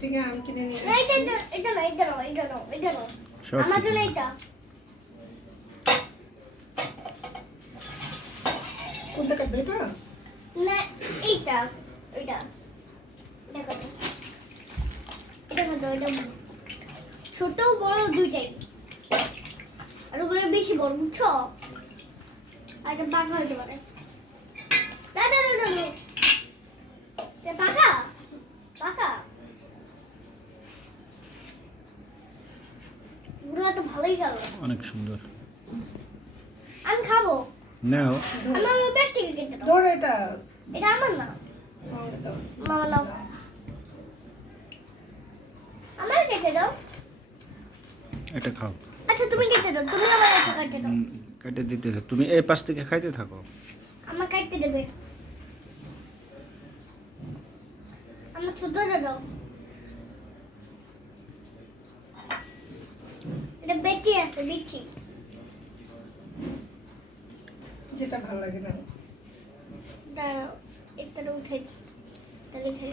থেকে আম কিনে নিয়ে না, এটা না, এটা না, এটা না, এটা না। সব আমার ঠিক জন্য না। এটা। কোনটা কাটবে এটা? না, এইটা, এটা। এটা কত? এটা কত? এটা ছোট বড় দুইটাই। আর ওগুলো বেশি বড়, বুঝছো? আর এটা বাঁকা হতে পারে। না, না, না, না, না। এটা বাঁকা? বাঁকা? ওগুলো তো ভালোই গেল। অনেক সুন্দর। আমি খাবো। নাও। আমার বেশ থেকে কেটে দাও। ধর এটা। এটা আমার না। আমার দাও। মামা নাও। আমার কেটে দাও। এটা খাও। আচ্ছা তুমি কেটে দাও, তুমি আমার একটা কেটে দাও। কেটে দিতেছে, তুমি এই পাশ থেকে খাইতে থাকো। আমার কাটতে দেবে। আমার ছোটটা দাও। এটা বেশি আছে, বেশি। যেটা ভালো লাগে না। দাঁড়াও, একটা উঠে তাহলে খাই।